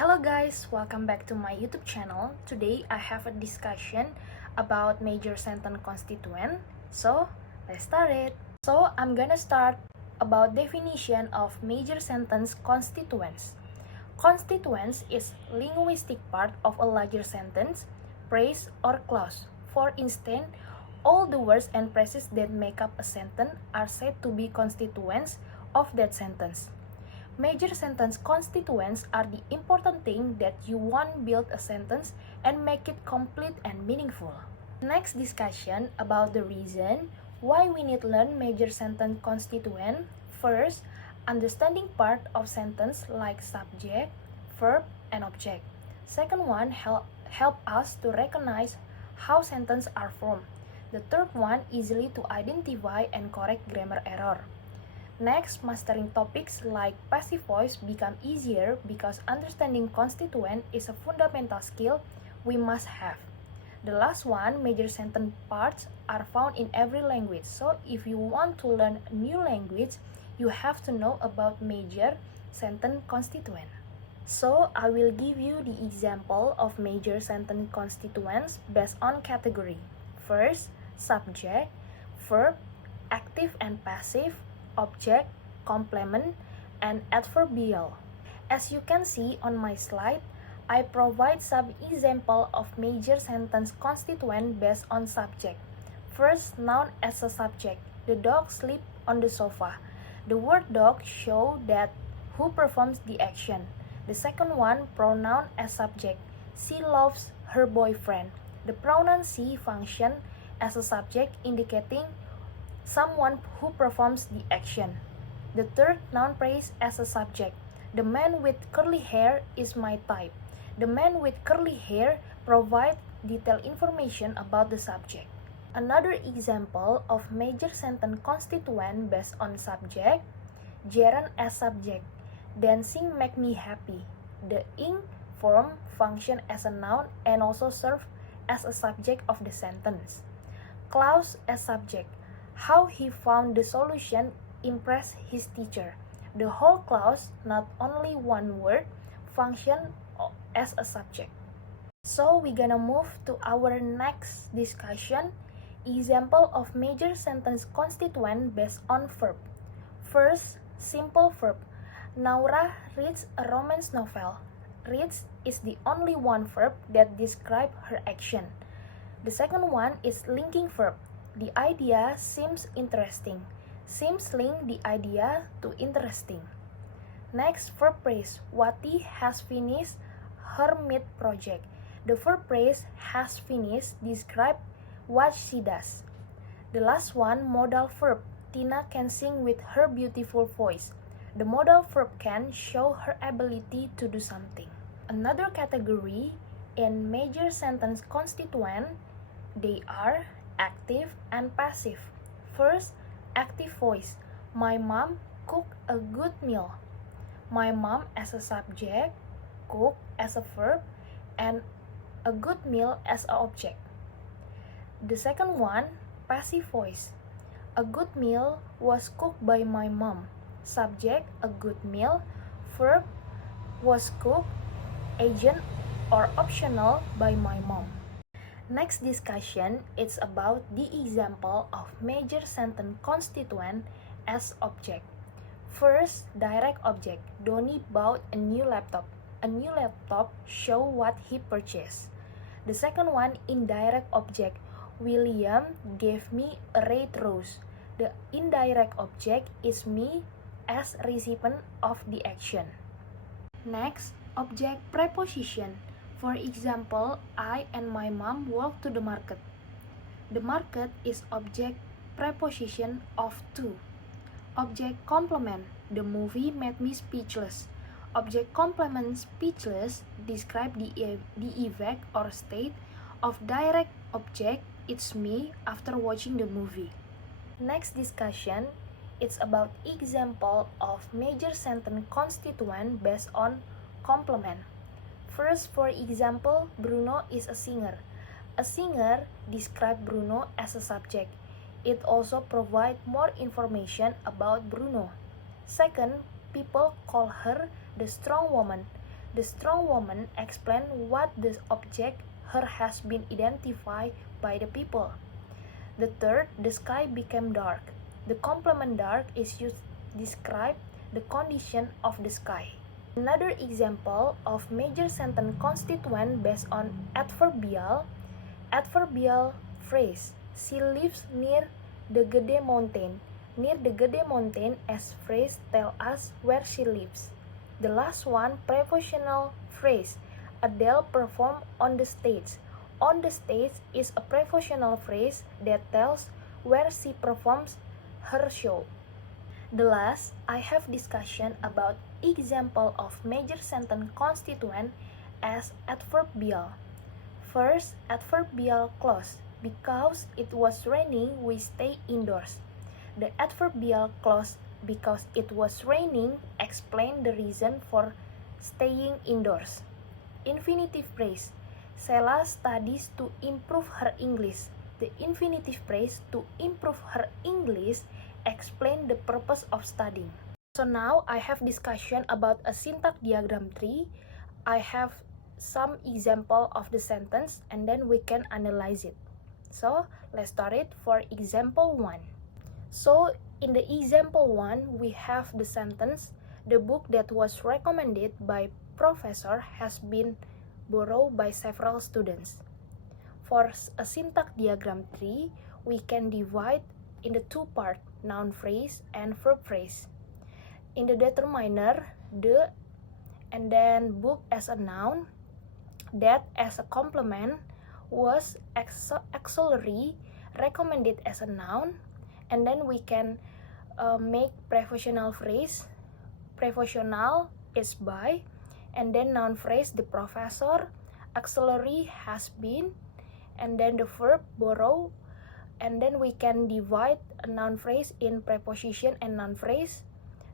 Hello guys, welcome back to my YouTube channel. Today I have a discussion about major sentence constituent. So, let's start it. So, I'm gonna start about definition of major sentence constituents. Constituents is linguistic part of a larger sentence, phrase, or clause. For instance, all the words and phrases that make up a sentence are said to be constituents of that sentence. Major sentence constituents are the important thing that you want build a sentence and make it complete and meaningful. Next discussion about the reason why we need learn major sentence constituent. First, understanding part of sentence like subject, verb, and object. Second one, help us to recognize how sentences are formed. The third one, easily to identify and correct grammar error. Next, mastering topics like passive voice become easier because understanding constituent is a fundamental skill we must have. The last one, major sentence parts are found in every language. So if you want to learn a new language, you have to know about major sentence constituent. So I will give you the example of major sentence constituents based on category. First, subject, verb, active and passive, object, complement, and adverbial. As you can see on my slide, I provide some example of major sentence constituent based on subject. First, noun as a subject. The dog sleep on the sofa. The word dog show that who performs the action. The second one, pronoun as subject. She loves her boyfriend. The pronoun she function as a subject indicating someone who performs the action. The third, noun phrase as a subject. The man with curly hair is my type. The man with curly hair provide detailed information about the subject. Another example of major sentence constituent based on subject, gerund as subject. Dancing make me happy. The ing form function as a noun and also serve as a subject of the sentence. Clause as subject. How he found the solution impressed his teacher. The whole clause, not only one word, function as a subject. So we're gonna move to our next discussion, example of major sentence constituent based on verb. First, simple verb. Naura reads a romance novel. Reads is the only one verb that describes her action. The second one is linking verb. The idea seems interesting. Seems link the idea to interesting. Next, verb phrase. Wati has finished her mid project. The verb phrase has finished describe what she does. The last one, modal verb. Tina can sing with her beautiful voice. The modal verb can show her ability to do something. Another category in major sentence constituent, they are active and passive. First, active voice. My mom cooked a good meal. My mom as a subject, cook as a verb, and a good meal as an object. The second one, passive voice. A good meal was cooked by my mom. Subject, a good meal. Verb, was cooked. Agent or optional by my mom. Next discussion is about the example of major sentence constituent as object. First, direct object. Donnie bought a new laptop. A new laptop show what he purchased. The second one, indirect object. William gave me a red rose. The indirect object is me as recipient of the action. Next, object preposition. For example, I and my mom walk to the market. The market is object preposition of to. Object complement. The movie made me speechless. Object complement speechless describe the effect or state of direct object it's me after watching the movie. Next discussion, it's about example of major sentence constituent based on complement. First, for example, Bruno is a singer. A singer describes Bruno as a subject. It also provides more information about Bruno. Second, people call her the strong woman. The strong woman explained what the object her has been identified by the people. The third, the sky became dark. The complement dark is used to describe the condition of the sky. Another example of major sentence constituent based on adverbial phrase. She lives near the Gede mountain. Near the Gede mountain as phrase tell us where she lives. The last one, prepositional phrase. Adele performed on the stage. On the stage is a prepositional phrase that tells where she performs her show. The last, I have discussion about example of major sentence constituent as adverbial. First, adverbial clause. Because it was raining, we stay indoors. The adverbial clause because it was raining explain the reason for staying indoors. Infinitive phrase. Sheila studies to improve her English. The infinitive phrase to improve her English explain the purpose of studying. So now I have discussion about a syntax diagram tree. I have some example of the sentence and then we can analyze it. So let's start it for example 1. So in the example 1 we have the sentence, the book that was recommended by professor has been borrowed by several students. For a syntax diagram tree, we can divide in the two parts, noun phrase and verb phrase. In the determiner, the, and then book as a noun, that as a complement, was auxiliary, recommended as a noun, and then we can make prepositional phrase. Prepositional is by, and then noun phrase the professor, auxiliary has been, and then the verb borrow, and then we can divide a noun phrase in preposition and noun phrase.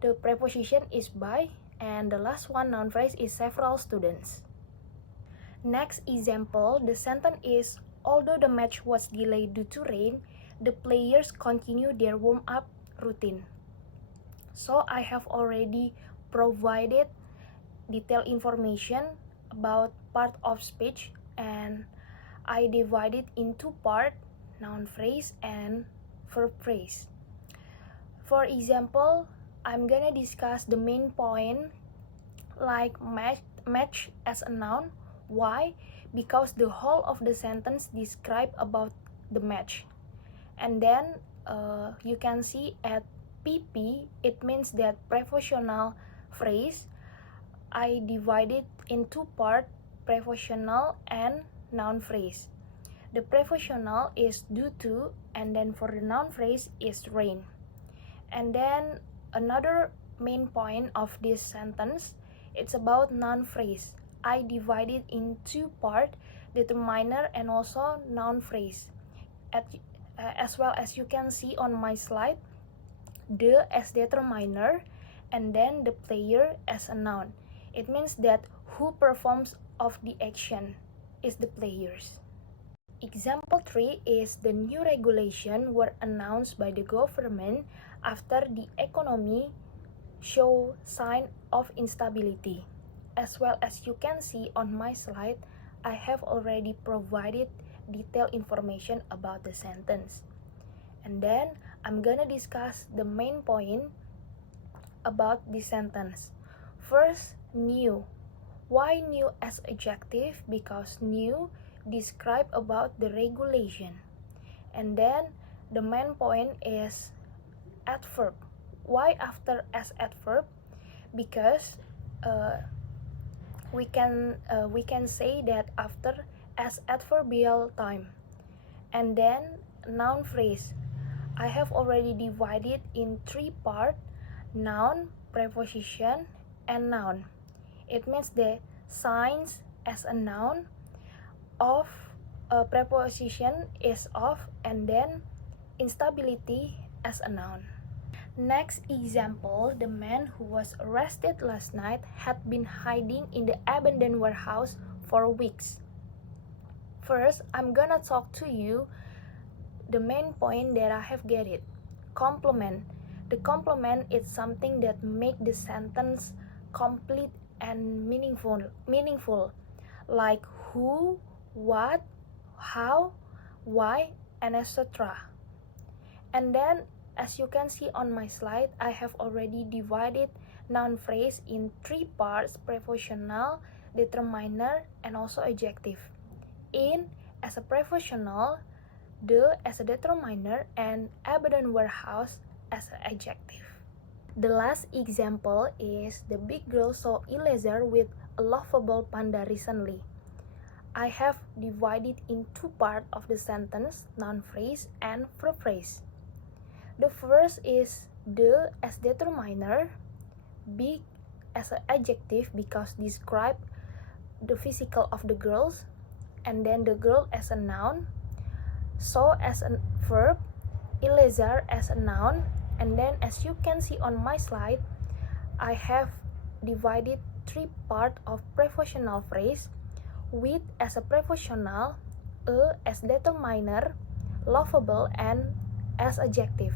The preposition is by, and the last one noun phrase is several students. Next example, the sentence is, although the match was delayed due to rain, the players continue their warm-up routine. So I have already provided detailed information about part of speech, and I divided in two parts, noun phrase and verb phrase. For example, I'm gonna discuss the main point like match as a noun. Why? Because the whole of the sentence describe about the match. And then you can see at PP, it means that prepositional phrase, I divided in two parts, prepositional and noun phrase. The prepositional is due to, and then for the noun phrase is rain. And then another main point of this sentence, it's about noun phrase. I divided in two parts, determiner and also noun phrase. As well as you can see on my slide, the as determiner and then the player as a noun. It means that who performs of the action is the players. Example 3 is the new regulation were announced by the government after the economy show sign of instability. As well as you can see on my slide, I have already provided detailed information about the sentence. And then I'm gonna discuss the main point about the sentence. First, new. Why new as adjective? Because new describe about the regulation. And then the main point is adverb. Why after as adverb? Because we can say that after as adverbial time. And then noun phrase, I have already divided in three parts, noun, preposition, and noun. It means the signs as a noun, of a preposition is of, and then instability as a noun. Next example, the man who was arrested last night had been hiding in the abandoned warehouse for weeks. First, I'm gonna talk to you the main point that I have get it. Complement. The complement is something that make the sentence complete and meaningful, like who, what, how, why, and etc. And then, as you can see on my slide, I have already divided noun phrase in 3 parts: prepositional, determiner, and also adjective. In as a prepositional, the as a determiner, and abandoned warehouse as an adjective. The last example is the big girl saw Eliezer with a lovable panda recently. I have divided in 2 parts of the sentence, noun phrase and verb phrase. The first is the as determiner, big as an adjective because describe the physical of the girls, and then the girl as a noun, saw as a verb, Eliezer as a noun, and then as you can see on my slide, I have divided 3 parts of prepositional phrase, with as a prepositional, a as determiner, lovable, and as adjective,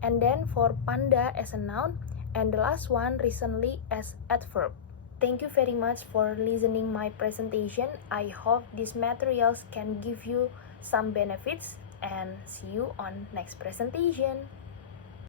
and then for panda as a noun, and the last one recently as adverb. Thank you very much for listening my presentation. I hope these materials can give you some benefits, and see you on next presentation.